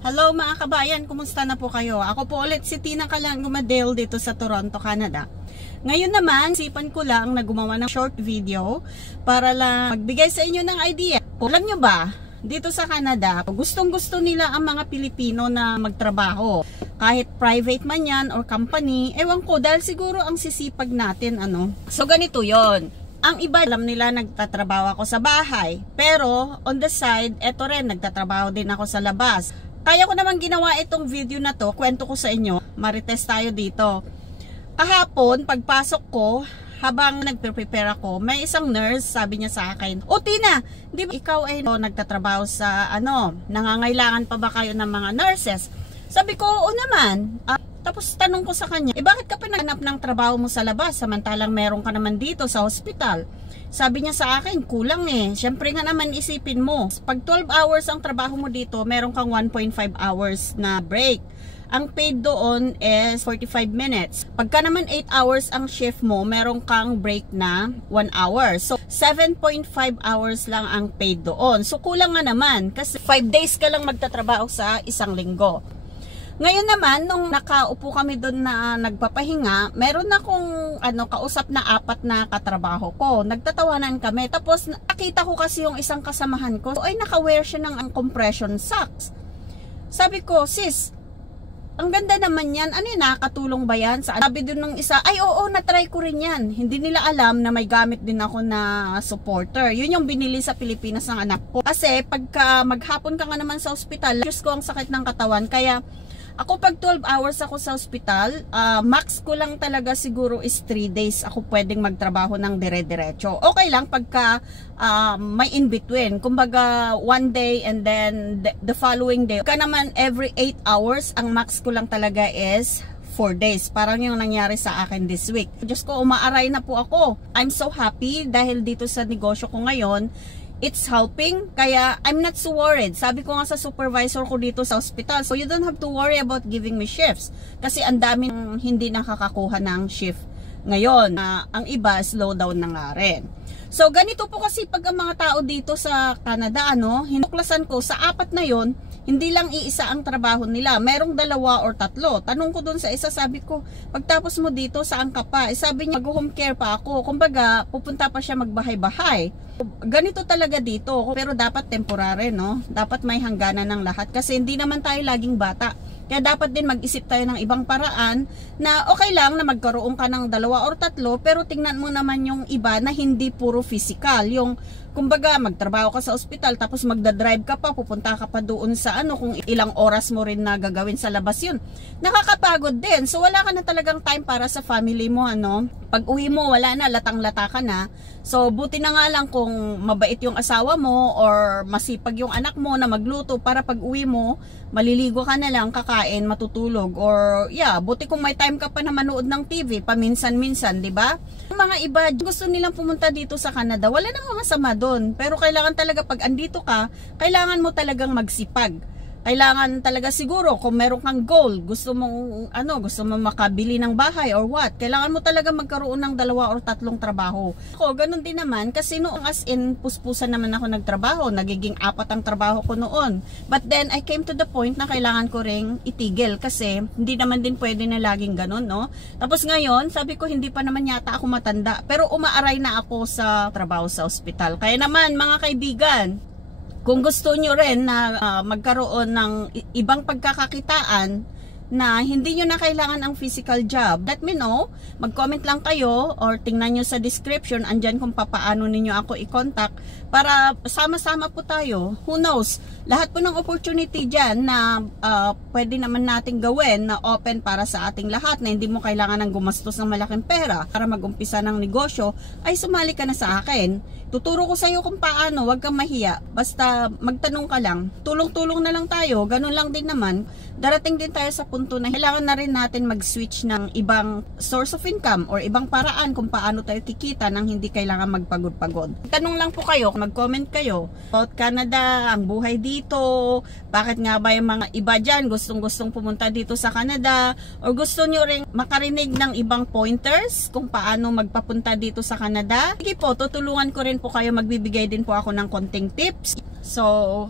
Hello mga kabayan, kumusta na po kayo? Ako po ulit si Tina Calangumadale dito sa Toronto, Canada. Ngayon naman, sipan ko lang na gumawa ng short video para lang magbigay sa inyo ng idea. Alam nyo ba, dito sa Canada, gustong-gusto nila ang mga Pilipino na magtrabaho. Kahit private man yan or company, ewan ko, dahil siguro ang sisipag natin, So ganito yon. Ang iba, alam nila nagtatrabaho ako sa bahay. Pero, on the side, eto rin, nagtatrabaho din ako sa labas. Kaya ko naman ginawa itong video na to, kwento ko sa inyo, marites tayo dito. Kahapon, pagpasok ko, habang nagpe-prepare ako, may isang nurse, sabi niya sa akin, "O Tina, di ba ikaw ay nagtatrabaho sa nangangailangan pa ba kayo ng mga nurses?" Sabi ko, "Oo naman." Tapos tanong ko sa kanya, "Bakit ka pinanap ng trabaho mo sa labas, samantalang meron ka naman dito sa hospital?" Sabi niya sa akin, "Kulang eh. Siyempre nga naman isipin mo, pag 12 hours ang trabaho mo dito, meron kang 1.5 hours na break. Ang paid doon is 45 minutes. Pagka naman 8 hours ang shift mo, meron kang break na 1 hour. So, 7.5 hours lang ang paid doon. So, kulang nga naman kasi 5 days ka lang magtatrabaho sa isang linggo." Ngayon naman, nung nakaupo kami doon na nagpapahinga, meron akong kausap na 4 na katrabaho ko. Nagtatawanan kami. Tapos nakita ko kasi yung isang kasamahan ko, ay naka-wear siya ng compression socks. Sabi ko, "Sis, ang ganda naman yan. Ano yun, nakakatulong ba yan?" Sabi din ng isa, "Ay oo, natry ko rin yan." Hindi nila alam na may gamit din ako na supporter. Yun yung binili sa Pilipinas ng anak ko. Kasi pagka maghapon ka nga naman sa ospital, Diyos ko ang sakit ng katawan. Kaya ako pag 12 hours ako sa ospital, max ko lang talaga siguro is 3 days ako pwedeng magtrabaho ng dire-diretso. Okay lang pagka may in between. Kumbaga 1 day and then the following day. Pagka naman every 8 hours, ang max ko lang talaga is 4 days. Parang yung nangyari sa akin this week. Diyos ko, umaaray na po ako. I'm so happy dahil dito sa negosyo ko ngayon, it's helping, kaya I'm not so worried. Sabi ko nga sa supervisor ko dito sa hospital, "So you don't have to worry about giving me shifts." Kasi ang daming hindi nakakakuha ng shift ngayon. Ang iba, slow down na nga rin. So ganito po kasi pag ang mga tao dito sa Canada, hinuklasan ko sa 4 na yon, hindi lang iisa ang trabaho nila. Merong 2 or 3. Tanong ko dun sa isa, sabi ko, "Pagtapos mo dito, saan ka pa?" Sabi niya, "Mag-home care pa ako." Kumbaga, pupunta pa siya magbahay-bahay. Ganito talaga dito, pero dapat temporary, Dapat may hangganan ng lahat kasi hindi naman tayo laging bata. Kaya dapat din mag-isip tayo ng ibang paraan na okay lang na magkaroon ka ng 2 or 3, pero tingnan mo naman yung iba na hindi puro physical. Yung kumbaga magtrabaho ka sa ospital tapos magdadrive ka pa, pupunta ka pa doon sa kung ilang oras mo rin na gagawin sa labas yun. Nakakapagod din. So wala ka na talagang time para sa family mo, Pag uwi mo, wala na, latang-lata ka na. So buti na nga lang kung mabait yung asawa mo or masipag yung anak mo na magluto para pag uwi mo, maliligo ka na lang, kakain, matutulog. Or buti kung may time ka pa na manood ng TV, paminsan-minsan, di ba? Yung mga iba, gusto nilang pumunta dito sa Canada, wala namang masama doon. Pero kailangan talaga pag andito ka, kailangan mo talagang magsipag. Kailangan talaga siguro kung meron kang goal, gusto mong makabili ng bahay or what, kailangan mo talaga magkaroon ng 2 or 3 trabaho. Ako, ganun din naman kasi noong as in puspusan naman ako nagtrabaho, nagiging 4 ang trabaho ko noon. But then I came to the point na kailangan ko ring itigil kasi hindi naman din pwede na laging ganun, Tapos ngayon, sabi ko hindi pa naman yata ako matanda, pero umaaray na ako sa trabaho sa ospital. Kaya naman mga kaibigan, kung gusto nyo rin na magkaroon ng ibang pagkakakitaan na hindi nyo na kailangan ang physical job, let me know. Mag-comment lang kayo or tingnan nyo sa description, andyan kung papaano ninyo ako i-contact para sama-sama po tayo. Who knows? Lahat po ng opportunity dyan na pwede naman nating gawin na open para sa ating lahat na hindi mo kailangan ng gumastos ng malaking pera para mag-umpisa ng negosyo, ay sumali ka na sa akin. Tuturo ko sa iyo kung paano, wag kang mahiya. Basta magtanong ka lang. Tulong-tulong na lang tayo. Ganun lang din naman. Darating din tayo sa punto na kailangan na rin natin mag-switch ng ibang source of income or ibang paraan kung paano tayo kikita nang hindi kailangan magpagod-pagod. Tanong lang po kayo, mag-comment kayo about Canada, ang buhay dito, bakit nga ba yung mga iba dyan gustong-gustong pumunta dito sa Canada, or gusto nyo rin makarinig ng ibang pointers kung paano magpapunta dito sa Canada. Sige po, tutulungan ko rin po kayo, magbibigay din po ako ng konting tips. So,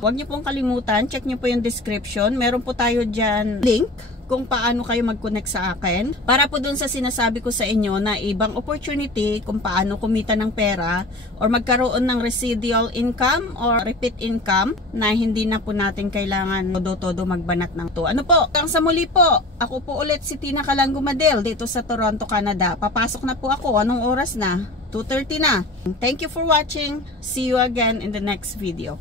huwag niyo pong kalimutan, check niyo po yung description. Meron po tayo dyan link kung paano kayo mag-connect sa akin. Para po dun sa sinasabi ko sa inyo na ibang opportunity kung paano kumita ng pera or magkaroon ng residual income or repeat income na hindi na po natin kailangan todo-todo magbanat ng to. Ano po? Hanggang sa muli po, ako po ulit si Tina Calangumadel dito sa Toronto, Canada. Papasok na po ako. Anong oras na? 2:30 na. Thank you for watching. See you again in the next video.